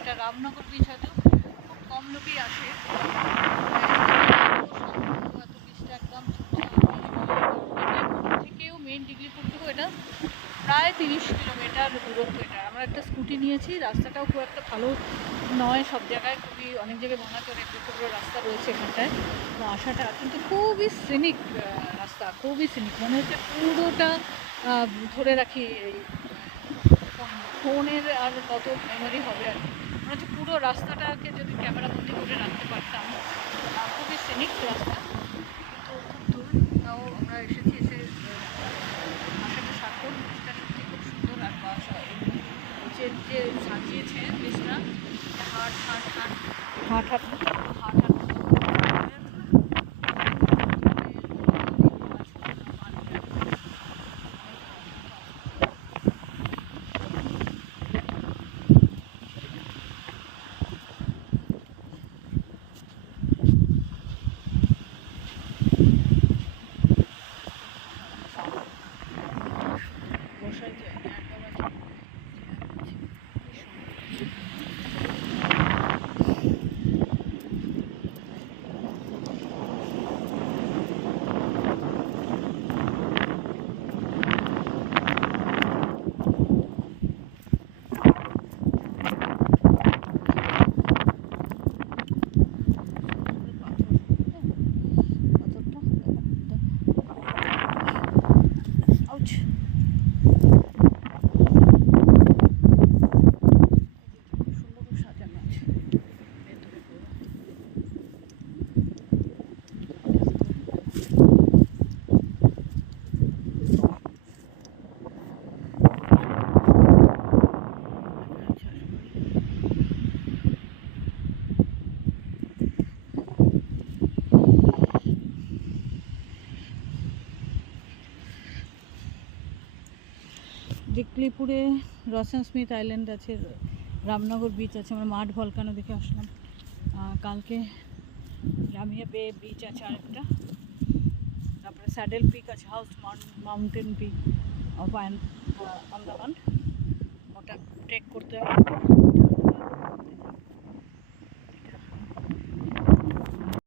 এটা রামনগর বিচ, হয়তো খুব কম লোকই আসে। এত বিচটা একদম থেকেও মেন ডিগ্লিপুর থেকেও এটা প্রায় 30 কিলোমিটার দূরত্ব। এটা আমরা একটা স্কুটি নিয়েছি, রাস্তাটাও খুব একটা ভালো নয়, সব জায়গায় খুবই অনেক জায়গায় ভাঙা চলে, একটু টুকরো রাস্তা রয়েছে এখানটায়। তো আসাটা কিন্তু খুবই সিনিক রাস্তা, খুবই সিনিক, মনে হচ্ছে পুরোটা ধরে রাখি। এই ফোনের আর কত মেমোরি হবে আর কি, মনে হচ্ছে পুরো রাস্তাটাকে যদি ক্যামেরা বন্দি করে রাখতে পারতাম। খুবই সিনিক রাস্তা, কিন্তু খুব দূর। তাও আমরা এসেছি, এসে আসাটা সার্থক। জিনিসটা সত্যি খুব সুন্দর। আর বাসা যে সাজিয়েছে জিনিসটা, হাট হাট হাট হাট হাট হাট হাট বসার জায়গা একেবারে। আউচ। সুন্দর করে সাজানো আছে ভেতরে পুরো। ডিগলিপুরে রসেন স্মিথ আইল্যান্ড আছে, রামনগর বিচ আছে, আমরা মাঠ ভলকানো দেখে আসলাম। কালকে লামিয়া বে বিচ আছে আরেকটা, তারপরে স্যাডেল পিক আছে, house mountain peak of Andaman, ওটা ট্রেক করতে হবে।